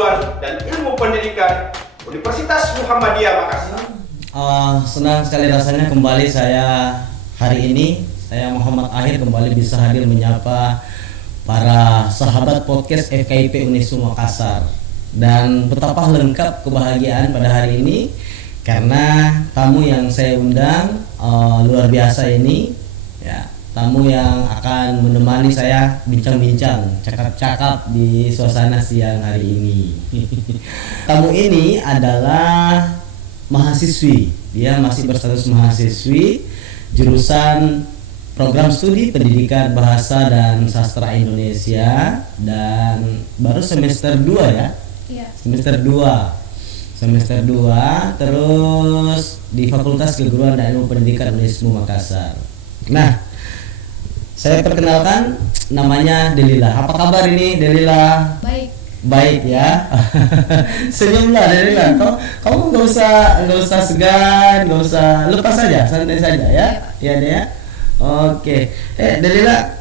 Pengetahuan dan Ilmu Pendidikan Universitas Muhammadiyah Makassar. Senang sekali rasanya kembali hari ini saya Muhammad Ahir kembali bisa hadir menyapa para sahabat podcast FKIP Unismu Makassar. Dan betapa lengkap kebahagiaan pada hari ini karena tamu yang saya undang luar biasa ini ya. Tamu yang akan menemani saya bincang-bincang, cakap-cakap di suasana siang hari ini. Tamu ini adalah mahasiswi. Dia masih berstatus mahasiswi jurusan program studi pendidikan bahasa dan sastra Indonesia dan baru semester 2 ya? Iya. Semester 2 terus di Fakultas Keguruan dan Ilmu Pendidikan Unismu Makassar. Nah, saya perkenalkan namanya Delila. Apa kabar ini Delila? Baik ya. Senyumlah Delila. Kamu nggak usah segan, nggak usah, lepas saja, santai saja ya. Ya deh ya. Oke. Delila,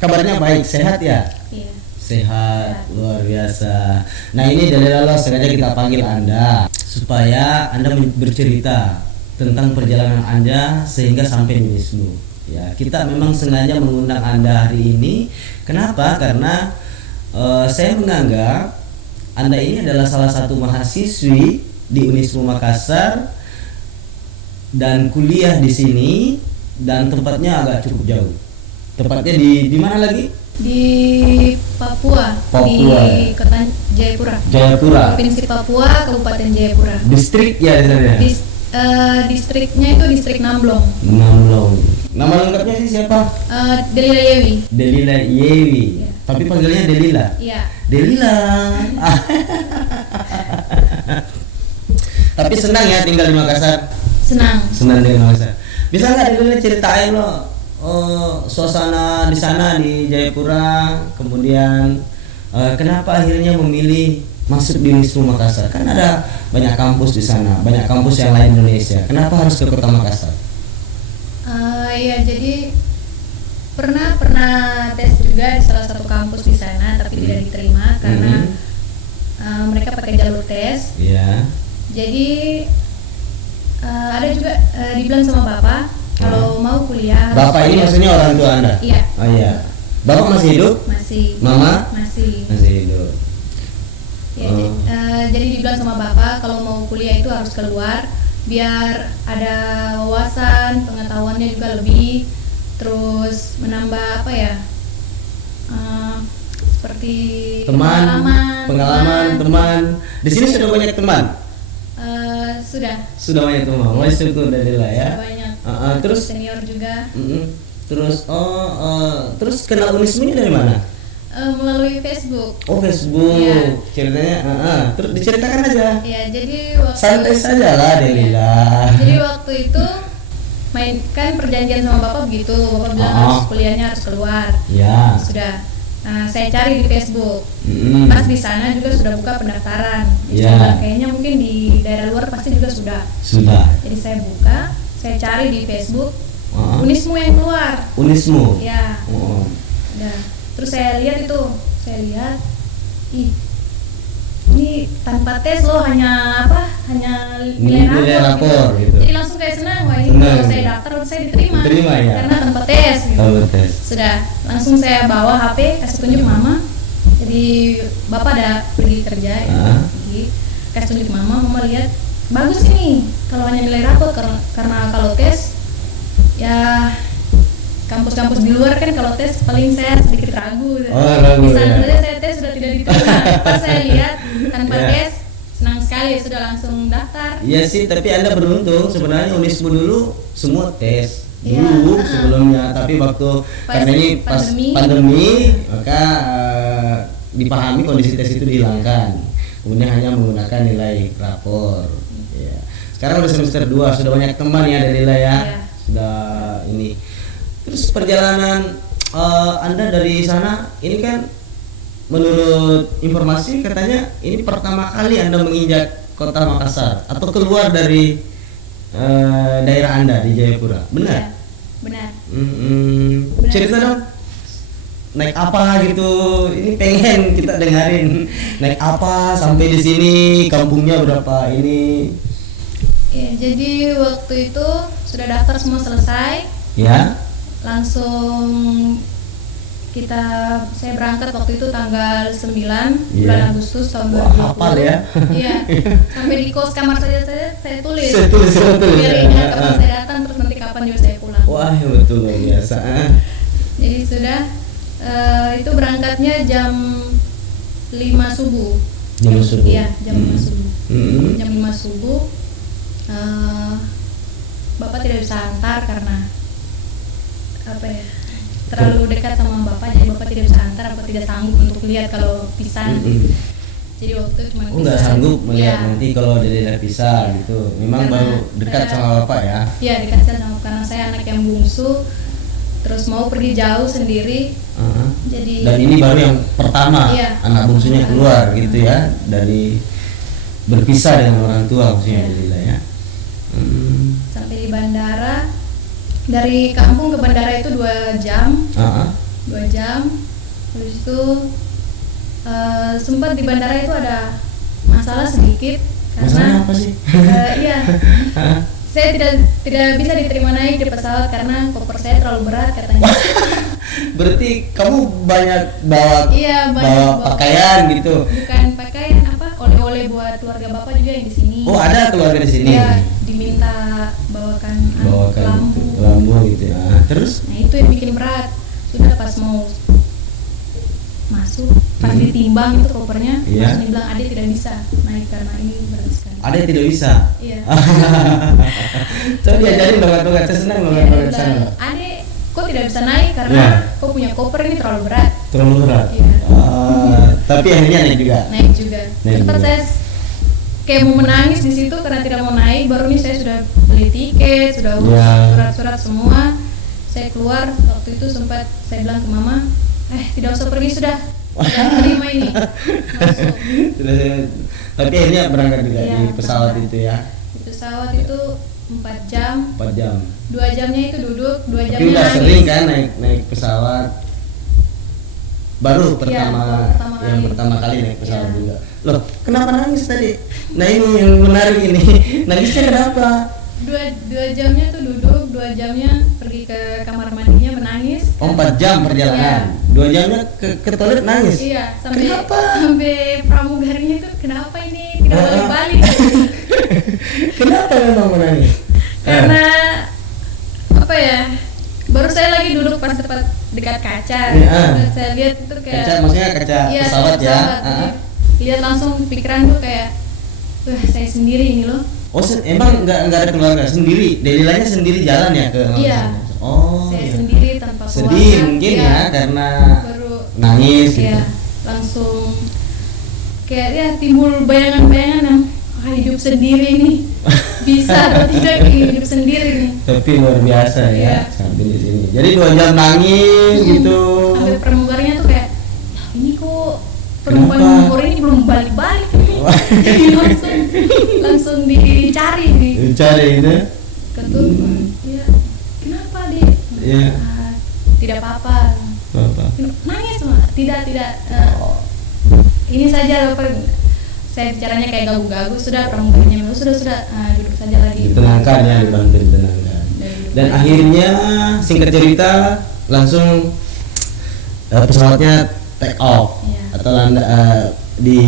kabarnya baik, sehat ya? Iya. Sehat, luar biasa. Nah ini Delila sengaja kita panggil Anda supaya Anda bercerita tentang perjalanan Anda sehingga sampai di Unismu. Ya, kita memang sengaja mengundang Anda hari ini. Kenapa? Karena saya menganggap Anda ini adalah salah satu mahasiswi di Unismu Makassar dan kuliah di sini dan tempatnya agak cukup jauh. Tepatnya di mana lagi? Di Papua. Di Kota Jayapura. Provinsi Papua, Kabupaten Jayapura. Distrik ya di sana. Distriknya itu distrik Namblong. Nama lengkapnya sih siapa? Delila Yewi. Delila Yewi. Ya. Tapi panggilnya Delila. Iya. Delila. Tapi senang ya tinggal di Makassar. Senang di Makassar. Bisa nggak Delila ceritain suasana di sana di Jayapura, kemudian kenapa akhirnya memilih masuk di Unismu Makassar? Kan ada banyak kampus di sana, banyak kampus yang lain Indonesia. Kenapa harus ke Kota Makassar? Ya jadi pernah tes juga di salah satu kampus di sana, tapi tidak diterima karena mereka pakai jalur tes. Iya. Jadi ada juga dibilang sama bapak kalau mau kuliah. Bapak ini maksudnya orang tua Anda? Iya. Oh iya. Bapak masih hidup? Masih. Mama? Masih Hidup. Ya, jadi dibilang sama bapak kalau mau kuliah itu harus keluar biar ada wawasan, pengetahuannya juga lebih, terus menambah seperti pengalaman teman. Di sini sudah banyak teman. Sudah banyak teman. Wah, syukur Delila ya. Banyak. Terus senior juga. Terus kenal Unismu dari mana? Melalui Facebook. Oh, Facebook. Ya. Ceritanya, terus diceritakan aja. Ya, jadi waktu santai saja lah Delila. Jadi waktu itu kan perjanjian sama bapak begitu, bapak bilang harus kuliahnya harus keluar. Ya. Sudah. Nah, saya cari di Facebook. Pas di sana juga sudah buka pendaftaran. Ya. Kayaknya mungkin di daerah luar pasti juga sudah. Jadi saya buka, saya cari di Facebook Unismu yang keluar. Unismu. Ya. Udah. Terus saya lihat, ini tanpa tes loh, hanya nilai rapor gitu. Jadi langsung kayak senang, wah ini kalau saya daftar saya diterima ya? Karena tanpa tes gitu. Sudah, langsung saya bawa HP kasih tunjuk mama. Jadi bapak ada pergi kerja pergi, kasih tunjuk mama lihat bagus ini kalau hanya nilai rapor, karena kalau tes ya kampus-kampus di luar kan kalau tes paling saya sedikit ragu. Di sana saja saya tes sudah tidak diterima. Pas saya lihat tanpa tes senang sekali, sudah langsung daftar. Iya sih, tapi Anda beruntung sebenarnya Unismu dulu semua tes dulu sebelumnya, tapi waktu karena ini pas pandemi maka dipahami kondisi tes itu dihilangkan. Kemudian hanya menggunakan nilai rapor. Ya. Sekarang udah semester 2, sudah banyak teman ya Delila ya. Sudah ini. Terus perjalanan Anda dari sana ini kan menurut informasi katanya ini pertama kali Anda menginjak Kota Makassar atau keluar dari daerah Anda di Jayapura, benar? Ya, benar. Cerita dong. naik apa gitu. Ini pengen kita dengerin naik apa sampai di sini, kampungnya berapa ini. Ya, jadi waktu itu sudah daftar semua selesai. Ya. Langsung saya berangkat waktu itu tanggal 9 Iya. bulan Agustus tahun 2020. Wah, hafal ya. Iya. Sampai di kos kamar saya tulis. Saya tulis. Biar ingat kapan saya datang, terus nanti kapan juga saya pulang. Wah, betul luar biasa. Jadi sudah itu berangkatnya jam 5 subuh. Jam subuh. Iya, jam 5 subuh. Hmm. Jam 5 subuh Bapak tidak bisa antar karena apa ya? Terlalu dekat sama Bapak, jadi Bapak tidak bisa antar, Bapak tidak sanggup untuk lihat kalau pisah. Jadi waktu itu cuma Nggak sanggup melihat nanti kalau dari pisah gitu. Memang Karena baru dekat sama Bapak ya. Iya, dekat sama karena saya anak yang bungsu, terus mau pergi jauh sendiri. Jadi Dan ini baru yang pertama, Iya. anak bungsunya keluar gitu ya, dari berpisah dengan orang tua maksudnya ya. Sampai di bandara, dari kampung ke bandara itu 2 jam. 2 jam. Habis itu sempat di bandara itu ada masalah sedikit Masalahnya karena apa sih? iya. Saya tidak bisa diterima naik di pesawat karena koper saya terlalu berat katanya. Berarti kamu banyak bawa Iya, bawa pakaian gitu. Bukan pakaian, oleh-oleh buat keluarga Bapak juga yang di sini. Oh, ada keluarga di sini. Iya, diminta bawakan lampu. lampu gitu ya. Terus Nah, itu yang bikin berat. Sudah pas mau masuk, pas ditimbang itu kopernya, Iya. langsung dibilang Ade tidak bisa naik karena ini berat sekali. ada yang tidak bisa. Iya. Coba diajarin logat-logat, saya senang Iya, logat-logat dia sana. bilang, Ade kok tidak bisa naik karena Iya. kok punya koper ini terlalu berat. Terlalu berat. Iya. Tapi akhirnya naik juga. Naik juga. Naik Sempat juga. saya kayak mau menangis di situ karena tidak mau naik. Baru ini saya sudah beli tiket, sudah urus Iya. surat-surat semua. Saya keluar waktu itu sempat saya bilang ke mama, tidak usah pergi sudah terima ini. Masuk. Tapi akhirnya berangkat juga Iya, di pesawat berangkat. itu ya. Di pesawat itu 4 jam. 4 jam. 2 jamnya itu duduk, 2 Tapi jamnya udah nangis. sering kan naik pesawat. Baru pertama baru pertama yang kali. pertama kali naik pesawat Iya. juga. Loh, kenapa nangis tadi? Nah, ini yang menarik ini. Nangisnya kenapa? 2 jamnya tuh duduk, 2 jamnya pergi ke kamar mandinya menangis. 4 jam perjalanan. 2 jamnya ke toilet nangis. Iya, sampai Kenapa? sampai pramugarinya itu kenapa ini tidak balik-balik? Kenapa memang menangis? Karena apa ya? Baru saya lagi duduk pas tepat dekat kaca. Iya. Terus saya lihat itu kayak Kaca maksudnya kaca iya, pesawat ya. Jadi, lihat langsung pikiran tuh kayak wah, saya sendiri ini loh. Oh, emang nggak ada keluarga sendiri, Delilanya sendiri jalan ya ke Iya. Oh, Saya iya. sendiri tanpa keluarga. Sedih mungkin Iya. ya karena Baru nangis gitu. ya langsung kayak ya timbul bayangan-bayangan yang hidup sendiri nih bisa atau tidak hidup sendiri nih. Tapi luar biasa ya Iya. sampai di sini. Jadi 2 jam nangis gitu. Sampai pramugarinya tuh kayak ini kok Kenapa? perempuan ini belum balik-balik nih. Jadi langsung dicari nih. Cari itu. Ketuk. Ya, kenapa deh? Iya. Tidak apa-apa. Apa? Nangis mah? Tidak. Ini saja apa? Saya bicaranya kayak gagu-gagu, sudah pramugarinya sudah duduk saja lagi. Ditenangkan ya, dibantu ditenangkan. Dan akhirnya singkat cerita langsung pesawatnya take off Iya. atau di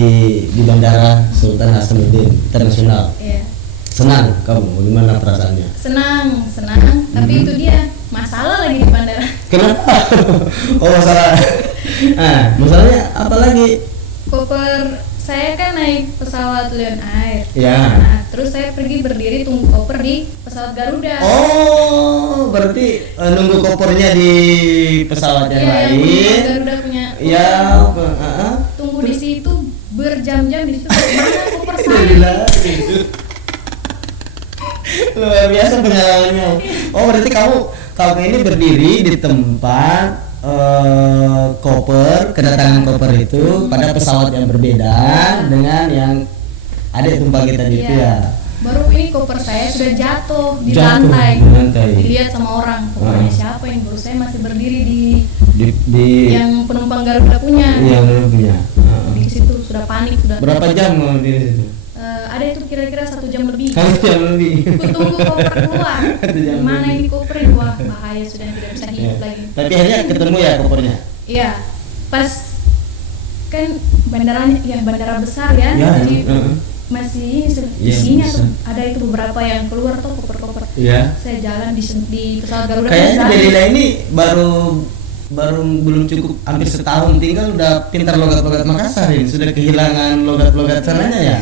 bandara Sultan Hasanuddin Internasional. Iya. Senang kamu, bagaimana perasaannya? Senang, tapi itu dia masalah lagi di bandara. Kenapa? Oh, masalah. Masalahnya apa lagi? Koper saya kan naik pesawat Lion Air. Ya. Nah, terus saya pergi berdiri tunggu koper di pesawat Garuda. Oh, berarti nunggu kopernya di pesawat yang Iya, yang lain. Garuda punya. Ya, Tunggu di situ berjam-jam di situ. Mana koper saya? Gila. Luar biasa pengalamannya. Oh, berarti kamu ini berdiri di tempat kedatangan koper itu pada pesawat yang berbeda dengan yang ada tumpang kita di itu ya. Baru ini koper saya sudah jatuh di Jatuh lantai. di lantai. Dilihat sama orang, kopernya siapa ini? Baru saya masih berdiri di yang penumpang Garuda punya. yang lu punya. Di situ sudah panik sudah. Berapa jam mau di situ? Ada itu kira-kira 1 jam lebih. 1 jam lebih. Aku tunggu koper keluar. 1 jam Mana lebih. ini koper ini? Wah bahaya sudah tidak bisa Ya. hidup lagi. Tapi akhirnya ketemu ya kopernya. Iya, pas kan bandaranya ya bandara besar ya, Ya, jadi heeh. masih ini di Iya, sini bisa. ada itu beberapa yang keluar tuh koper-koper. Iya. Saya jalan di pesawat Garuda. Kayaknya kan Delila ini baru belum cukup hampir setahun tinggal udah pintar logat-logat Makassar ini, sudah kehilangan logat-logat sananya ya.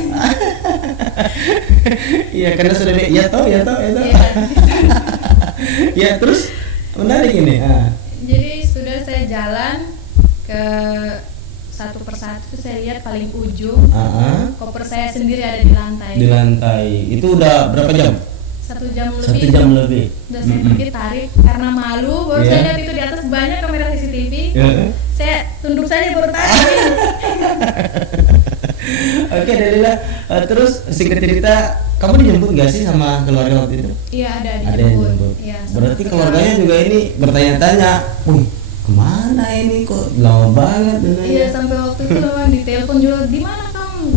Iya karena sudah ya toh. Iya. Ya terus menarik ini. Jadi sudah saya jalan ke satu persatu, saya lihat paling ujung koper saya sendiri ada di lantai. Di lantai itu udah berapa jam? 1 jam lebih. 1 jam lebih. Udah saya pergi tarik karena malu, baru Iya. saya lihat itu di atas banyak kamera CCTV. Iya. Saya tunduk saja baru tarik. Oke Delila, terus singkat cerita kamu dijemput gak sih sama keluarga waktu itu? Iya ada Ada yang dijemput. Iya, Berarti sama keluarganya juga ini bertanya-tanya, wih kemana ini kok lama banget dengannya? Iya sampai waktu itu memang ditelepon juga, di mana kamu?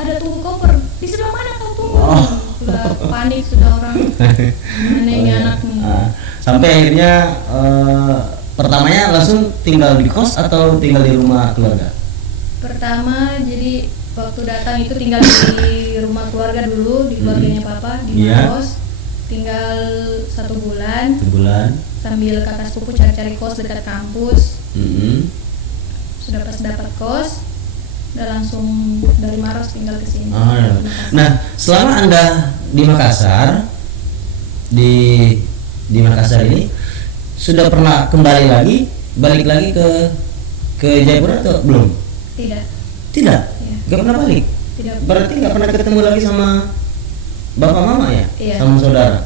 Ada tunggu koper. Di sebelah mana kamu tunggu? Oh. Sudah panik sudah orang. Mana ini anak nih? Sampai akhirnya pertamanya langsung tinggal di kos atau tinggal di rumah keluarga? Pertama jadi waktu datang itu tinggal di rumah keluarga dulu, di keluarganya papa di Iya. Maros. Tinggal 1 bulan. 1 bulan. Sambil kakak sepupu cari-cari kos dekat kampus. Mm-hmm. Sudah pas dapat kos, udah langsung dari Maros tinggal ke sini. Oh, ya. Nah, selama Anda di Makassar, di Makassar ini sudah pernah kembali lagi, balik lagi ke Jayapura atau belum? Tidak. Tidak. Iya. Gak pernah balik. Tidak. Berarti nggak pernah ketemu lagi sama bapak mama ya? Iya. Sama saudara.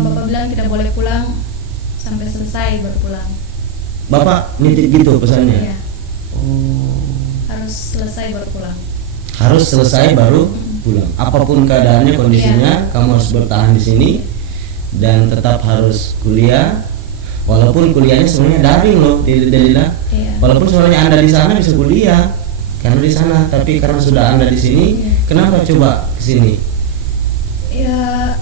Bapak bilang tidak boleh pulang sampai selesai baru pulang. Bapak nitip gitu pesannya. Iya. Oh. Harus selesai baru pulang. Harus selesai baru pulang. Apapun keadaannya, kondisinya, kamu harus bertahan di sini dan tetap harus kuliah. Walaupun kuliahnya sebenarnya daring loh, Delila. Iya. Walaupun sebenarnya Anda di sana bisa kuliah karena di sana, tapi karena sudah Anda di sini, Iya. kenapa coba ke sini? Ya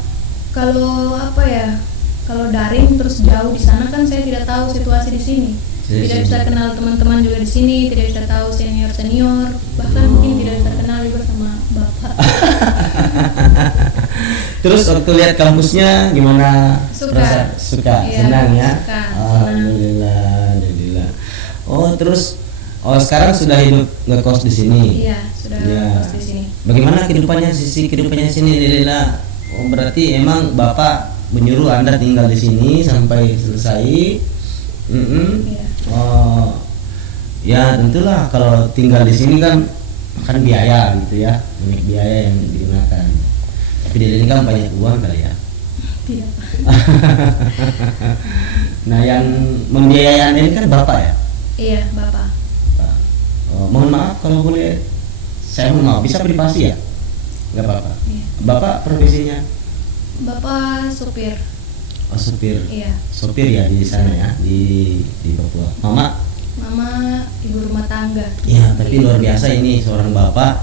kalau apa ya? Kalau daring terus jauh di sana kan saya tidak tahu situasi di sini. Tidak bisa kenal teman-teman juga di sini, tidak bisa tahu senior-senior, bahkan mungkin tidak bisa kenal juga sama bapak. Terus waktu lihat kampusnya gimana? Suka. Suka, Iya, senang ya. suka, Alhamdulillah. Oh terus, sekarang sudah hidup ngekos di sini. Iya, sudah Iya. kos di sini. Bagaimana sisi kehidupannya sini, Delila? Oh berarti emang bapak menyuruh Anda tinggal di sini sampai selesai. Iya. Oh, ya tentulah kalau tinggal di sini kan makan biaya gitu ya, banyak biaya yang digunakan. Tapi di sini kan banyak uang kali ya. Tidak. Nah yang membiayai ini kan bapak ya. Iya, bapak. Oh, mohon maaf kalau boleh, saya mohon maaf bisa privasi ya? Nggak apa-apa. Iya. Bapak profesinya? Bapak supir. Oh sopir. Iya. Sopir ya di sana ya di Papua. Mama? Mama ibu rumah tangga. Ya, tapi luar biasa ini seorang bapak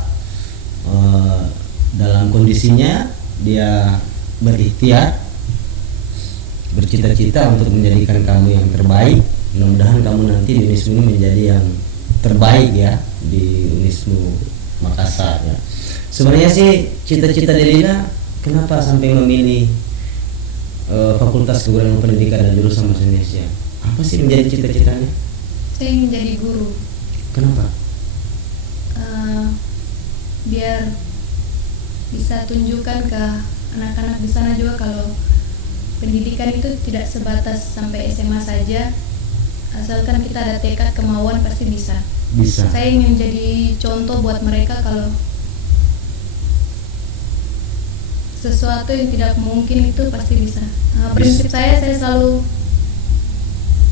dalam kondisinya dia berikhtiar, bercita-cita untuk menjadikan kamu yang terbaik. Mudah-mudahan kamu nanti di Unismu ini menjadi yang terbaik ya di Unismu Makassar ya. Sebenarnya sih cita-cita Delila kenapa sampai memilih Fakultas Keguruan Pendidikan dan jurusan Bahasa Indonesia? Apa sih menjadi cita-citanya? Saya ingin jadi guru. Kenapa? Biar bisa tunjukkan ke anak-anak di sana juga kalau pendidikan itu tidak sebatas sampai SMA saja, asalkan kita ada tekad kemauan pasti bisa. Bisa. Saya ingin jadi contoh buat mereka kalau sesuatu yang tidak mungkin itu pasti bisa. Prinsip saya selalu,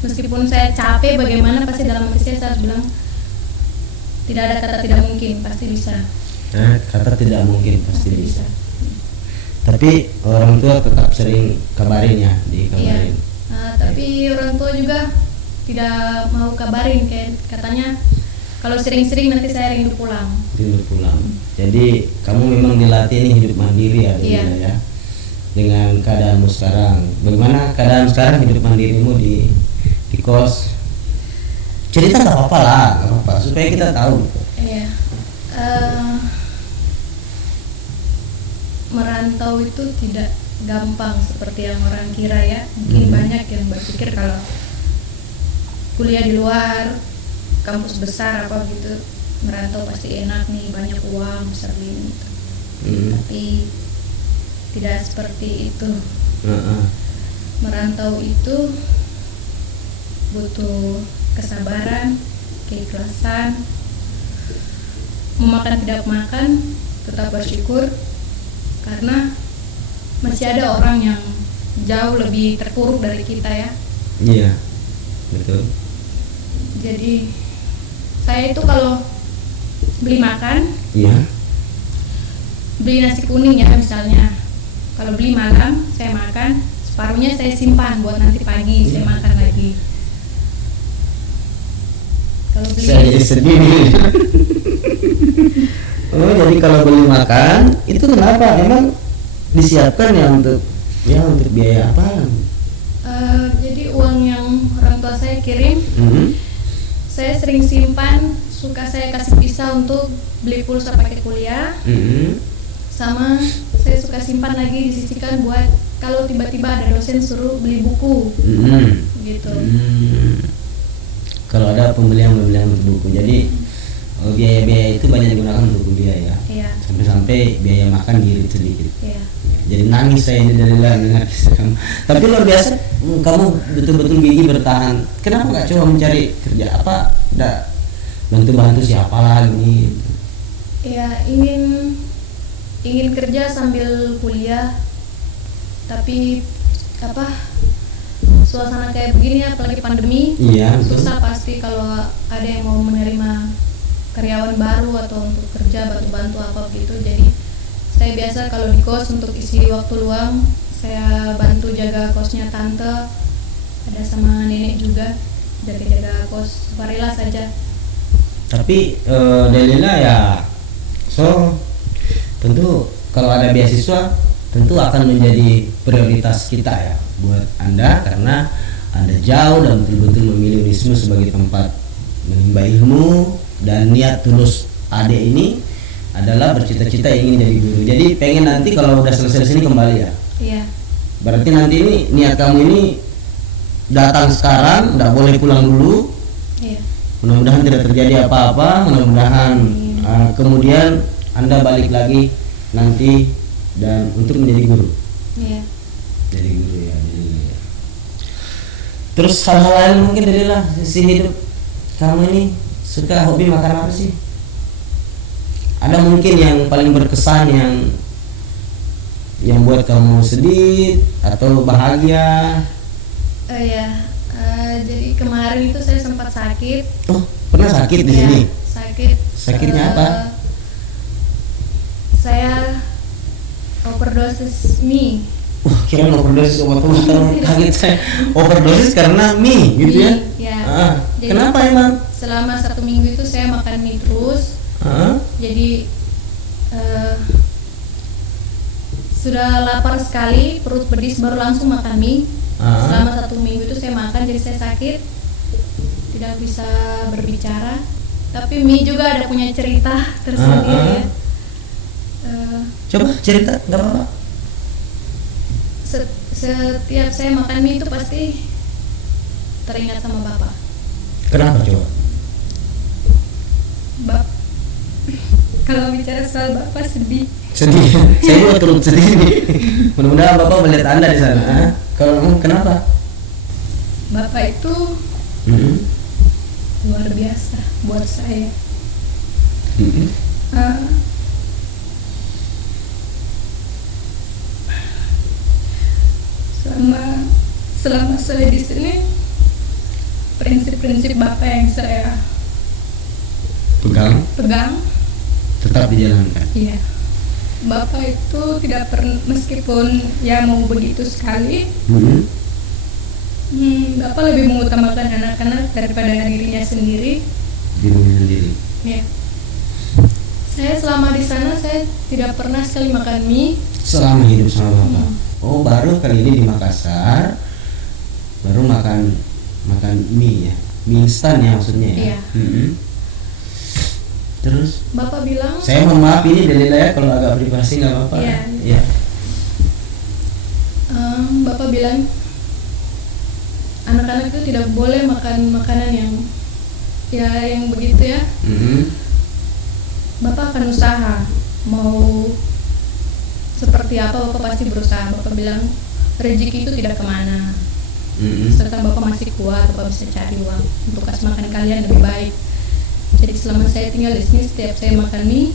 meskipun saya capek bagaimana, pasti dalam hati saya harus bilang tidak ada kata tidak mungkin, pasti bisa. Kata tidak mungkin pasti bisa. Tapi orang tua tetap sering kabarin ya, dikabarin. Tapi orang tua juga tidak mau kabarin, kayak katanya kalau sering-sering nanti saya rindu pulang. Jadi kamu memang dilatih nih hidup mandiri ya, ya. Dengan keadaanmu sekarang. Bagaimana keadaan sekarang hidup mandirimu di kos? Cerita nggak apa-apa lah, nggak apa-apa supaya kita tahu. Iya. Merantau itu tidak gampang seperti yang orang kira ya. Mungkin banyak yang berpikir kalau kuliah di luar kampus besar apa gitu, merantau pasti enak nih, banyak uang, bisa beli gitu. Tapi tidak seperti itu. Merantau itu butuh kesabaran, keikhlasan, mau makan tidak makan tetap bersyukur, karena masih ada orang yang jauh lebih terpuruk dari kita ya. Iya, betul. Jadi saya itu kalau beli makan, beli nasi kuning ya misalnya, kalau beli malam saya makan, separuhnya saya simpan buat nanti pagi saya makan lagi. Kalau beli saya jadi sedih. Oh, jadi kalau beli makan itu kenapa? Emang disiapkan ya untuk biaya apa? Jadi uang yang orang tua saya kirim, saya sering simpan, suka saya kasih pisah untuk beli pulsa pakai kuliah, sama saya suka simpan lagi disisihkan buat kalau tiba-tiba ada dosen suruh beli buku, gitu. Kalau ada pembelian untuk buku, jadi biaya-biaya itu banyak digunakan untuk kuliah ya. Iya. Sampai-sampai biaya makan diri sedikit. Iya. Jadi nangis saya ini dari dengar kisah kamu. Tapi luar biasa, kamu betul-betul gigih bertahan. Kenapa nggak coba mencari kerja apa? Udah bantu-bantu siapa lagi? Iya, ingin kerja sambil kuliah, tapi suasana kayak begini apalagi pandemi, susah pasti kalau ada yang mau menerima karyawan baru atau untuk kerja bantu-bantu apa gitu. Jadi saya biasa kalau di kos untuk isi waktu luang saya bantu jaga kosnya tante, ada sama nenek juga, jaga-jaga kos varilah saja. Tapi Delila ya, so tentu kalau ada beasiswa tentu akan menjadi prioritas kita ya buat Anda, karena Anda jauh dan betul-betul memilih Unismu sebagai tempat menimba ilmu, dan niat tulus Ade ini adalah bercita-cita ingin jadi guru. Jadi pengen nanti kalau udah selesai sini kembali ya. Iya. Berarti nanti ini niat kamu ini datang sekarang, nggak boleh pulang dulu. Iya. Mudah-mudahan tidak terjadi apa-apa. Mudah-mudahan kemudian Anda balik lagi nanti dan untuk menjadi guru. Iya. Jadi guru ya. Terus hal-hal lain mungkin darilah sisi hidup kamu ini, suka hobi makan apa sih? Ada mungkin yang paling berkesan yang buat kamu sedih atau bahagia? Jadi kemarin itu saya sempat sakit. Oh, pernah sakit di sini? Sakit. Sakitnya apa? Saya overdosis mie. Kira overdosis obat-obatan, kaget saya. Overdosis karena mie gitu ya? Ya. Jadi, kenapa emang? Selama 1 minggu itu saya makan mie terus. Jadi sudah lapar sekali, perut pedis, baru langsung makan mie. Selama 1 minggu itu saya makan, jadi saya sakit, tidak bisa berbicara. Tapi mie juga ada punya cerita tersendiri ya. Coba cerita, nggak apa-apa. Setiap saya makan mie itu pasti teringat sama bapak. Kenapa coba? Kalau bicara soal bapak sedih. Sedih. Saya juga turut sedih nih. Mudah-mudahan bapak melihat Anda di sana. Kalau kenapa? Bapak itu luar biasa buat saya. Selama saya di sini, prinsip-prinsip bapak yang saya pegang tetap dijalankan. Iya. Bapak itu tidak pernah, meskipun ya mau begitu sekali, Bapak lebih mengutamakan anak-anak daripada dirinya sendiri. Dirinya sendiri. Ya. Saya selama di sana saya tidak pernah sekali makan mie. Selama hidup sama Bapak. Oh, baru kali ini di Makassar baru makan mie ya. Mie instan ya maksudnya ya. Iya. Terus Bapak bilang, saya mohon maaf ini Delila ya kalau agak privasi nggak apa-apa. Iya. Iya. Bapak bilang anak-anak itu tidak boleh makan makanan yang begitu ya. Bapak akan usaha, mau seperti apa Bapak pasti berusaha. Bapak bilang rezeki itu tidak kemana, serta Bapak masih kuat, Bapak bisa cari uang untuk kasih makan kalian lebih baik. Jadi selama saya tinggal di sini, setiap saya makan mie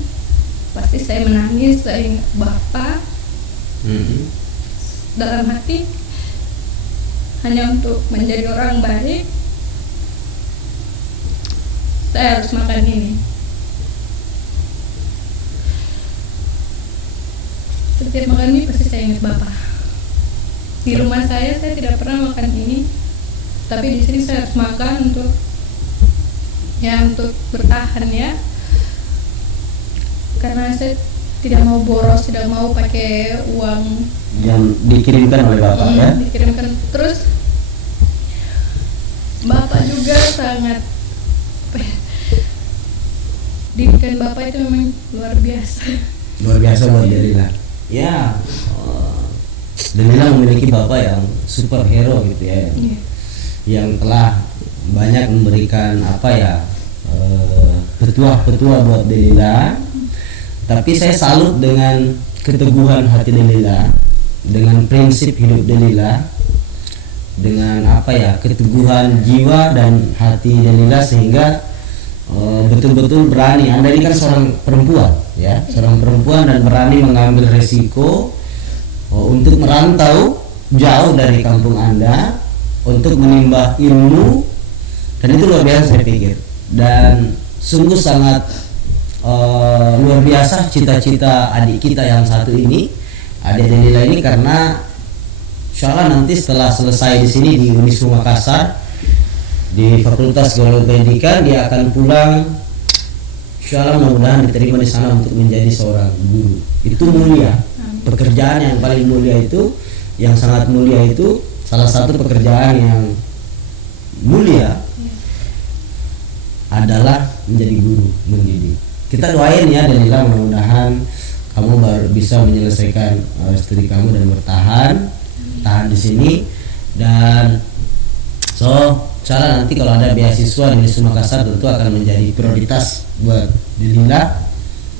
pasti saya menangis, saya ingat Bapak. Dalam hati hanya untuk menjadi orang baik saya harus makan ini. Setiap makan mie pasti saya ingat Bapak. Di rumah saya tidak pernah makan ini, tapi di sini saya harus makan untuk bertahan ya. Karena saya tidak mau boros, tidak mau pakai uang yang dikirimkan oleh Bapak ya. Dikirimkan terus. Bapak juga sangat didikan Bapak itu memang luar biasa. Luar biasa buat Delila. Ya, Delila memiliki Bapak yang superhero gitu ya. Iya. Yang telah banyak memberikan petua-petua buat Delila. Tapi saya salut dengan keteguhan hati Delila, dengan prinsip hidup Delila, dengan keteguhan jiwa dan hati Delila sehingga betul-betul berani. Anda ini kan seorang perempuan ya, seorang perempuan dan berani mengambil resiko untuk merantau jauh dari kampung Anda untuk menimba ilmu, dan itu luar biasa saya pikir. Dan sungguh sangat luar biasa cita-cita adik kita yang satu ini, adik Delila ini, karena insyaallah nanti setelah selesai di sini di Unismu Makassar di Fakultas Geologi Pendidikan, dia akan pulang. Insyaallah mudah-mudahan diterima di sana untuk menjadi seorang guru. Itu mulia. Pekerjaan yang paling mulia itu, yang sangat mulia itu, salah satu pekerjaan yang mulia adalah menjadi guru, mendidik. Kita doain ya Delila, mudah-mudahan kamu baru bisa menyelesaikan studi kamu dan tahan di sini. Dan cara nanti kalau ada beasiswa di Unismu Makassar tentu akan menjadi prioritas buat Delila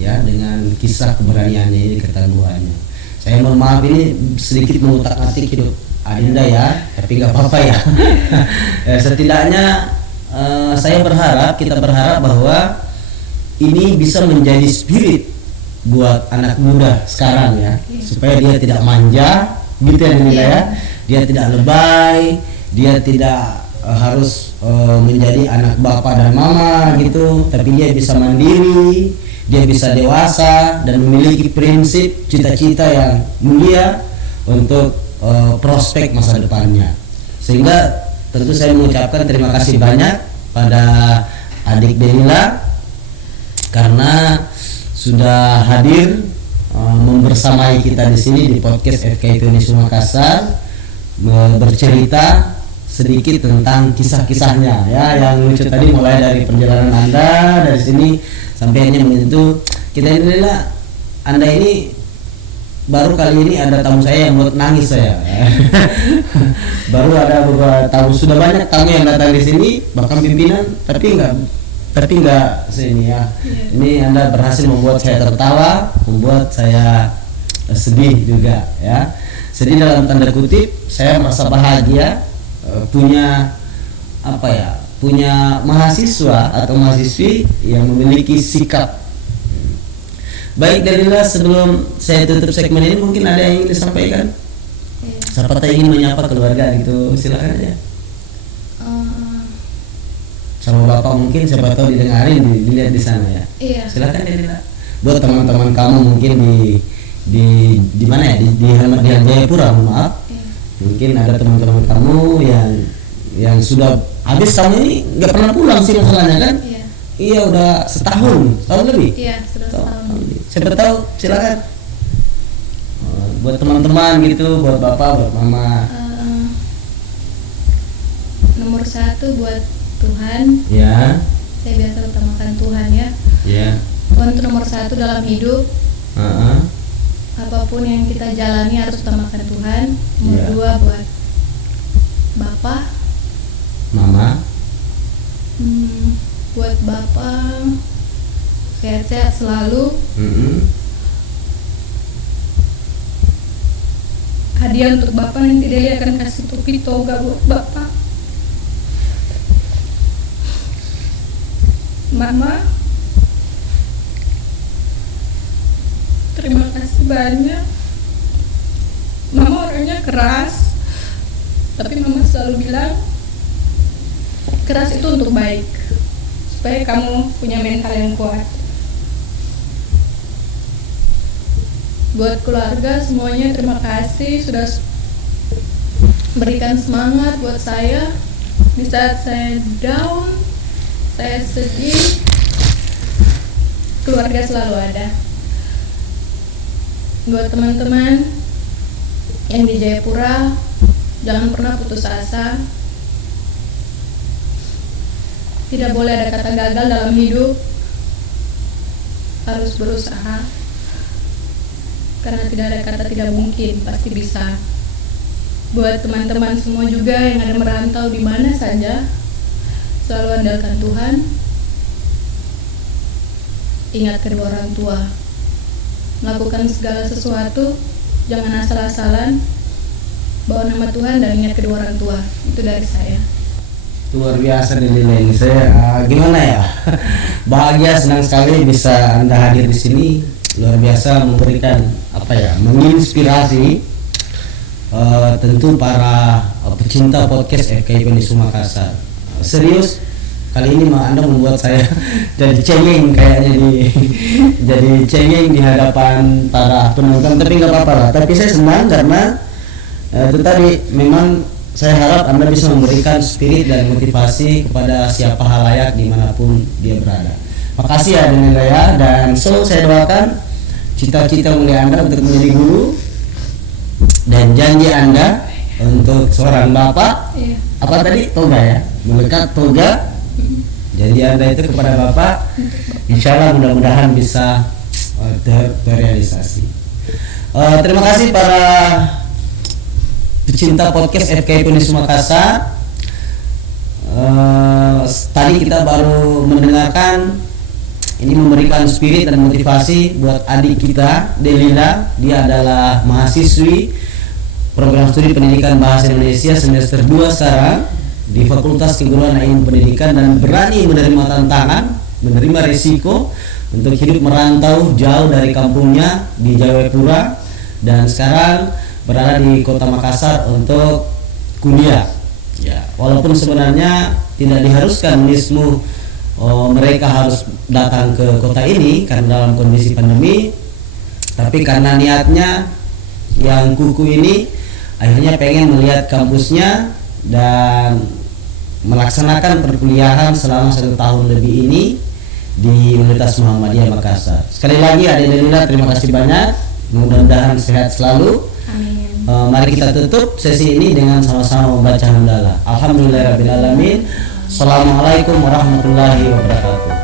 ya, dengan kisah keberaniannya ini, ketangguhannya. Saya mohon maaf ini sedikit mengutak-atik hidup Adinda ya, tapi nggak apa-apa ya. Setidaknya kita berharap bahwa ini bisa menjadi spirit buat anak muda sekarang ya, supaya dia tidak manja gitu ya Delila ya, dia tidak lebay, dia tidak harus menjadi anak bapak dan mama gitu, tapi dia bisa mandiri, dia bisa dewasa dan memiliki prinsip cita-cita yang mulia untuk prospek masa depannya. Sehingga tentu saya mengucapkan terima kasih banyak pada adik Delila karena sudah hadir membersamai kita di sini di podcast FKIP Unismu Makassar, bercerita sedikit tentang kisah-kisahnya ya, yang lucu tadi, mulai dari perjalanan Anda dari sini sampai akhirnya menyentuh kita. Delila, Anda ini baru kali ini ada tamu saya yang buat nangis saya. Baru ada beberapa tamu, sudah banyak tamu yang datang di sini, bahkan pimpinan, tapi enggak sini ya. Ini Anda berhasil membuat saya tertawa, membuat saya sedih juga ya. Sedih dalam tanda kutip, saya merasa bahagia punya mahasiswa atau mahasiswi yang memiliki sikap. Baik Delila, sebelum saya tutup segmen ini mungkin ada yang ingin disampaikan? Siapa tahu ingin menyapa keluarga gitu, silakan aja. Sama Bapak mungkin, siapa tahu didengarin, dilihat di sana ya. Iya. Silakan Delila. buat teman-teman kamu mungkin di mana ya, di Jayapura, maaf. Mungkin ada teman-teman kamu yang sudah habis tahun ini nggak pernah pulang sih masalahnya kan? Iya, udah setahun lebih. Iya, sudah setahun. Siapa tahu, silakan. Buat teman-teman gitu, buat bapak, buat mama. Nomor 1 buat Tuhan. Ya. Saya biasa utamakan Tuhan ya. Ya. Tuhan itu nomor 1 dalam hidup. Apapun yang kita jalani harus utamakan Tuhan. Nomor 2 buat bapak, mama. Buat bapak sehat-sehat selalu. Hadiah untuk bapak, nanti dia akan kasih topi toga buat bapak. Mama, terima kasih banyak. Mama orangnya keras, tapi mama selalu bilang keras itu untuk baik, supaya kamu punya mental yang kuat. Buat keluarga semuanya terima kasih sudah berikan semangat buat saya di saat saya down, saya sedih, keluarga selalu ada. Buat teman-teman yang di Jayapura, jangan pernah putus asa. Tidak boleh ada kata gagal dalam hidup, harus berusaha. Karena tidak ada kata tidak mungkin, pasti bisa. Buat teman-teman semua juga yang ada merantau di mana saja, selalu andalkan Tuhan. Ingat kedua orang tua. Melakukan segala sesuatu, jangan asal-asalan. Bawa nama Tuhan dan ingat kedua orang tua. Itu dari saya. Luar biasa nilai ini. Saya gimana ya? Bahagia, senang sekali bisa Anda hadir di sini. Luar biasa, memberikan menginspirasi tentu para pecinta podcast FKIP Unisu Makassar. Serius, kali ini Anda membuat saya jadi cengeng kayaknya jadi cengeng di hadapan para penonton, tapi nggak apa-apa lah. Tapi saya senang karena itu tadi, memang saya harap Anda bisa memberikan spirit dan motivasi kepada siapa halayak dimanapun dia berada. Makasih ya Denila ya, dan saya doakan cita-cita mulia Anda untuk menjadi guru dan janji Anda untuk seorang bapak, apa tadi, toga ya, melekat toga. Janji Anda itu kepada bapak, insya Allah mudah-mudahan bisa terrealisasi. Terima kasih para pecinta podcast FKIP Unisu Makassar. Tadi kita baru mendengarkan, ini memberikan spirit dan motivasi buat adik kita Delila. Dia adalah mahasiswi program studi pendidikan bahasa Indonesia semester 2 sekarang di Fakultas Keguruan Ilmu Pendidikan, dan berani menerima tantangan, menerima risiko untuk hidup merantau jauh dari kampungnya di Jayapura, dan sekarang berada di Kota Makassar untuk kuliah. Ya, walaupun sebenarnya tidak diharuskan Unismu mereka harus datang ke kota ini karena dalam kondisi pandemi, tapi karena niatnya yang kuku ini akhirnya pengen melihat kampusnya dan melaksanakan perkuliahan selama 1 tahun lebih ini di Universitas Muhammadiyah Makassar. Sekali lagi Adik Delila, terima kasih banyak, mudah-mudahan sehat selalu. Amin. Mari kita tutup sesi ini dengan sama-sama membaca hamdalah. Alhamdulillahirabbil alamin. Assalamualaikum warahmatullahi wabarakatuh.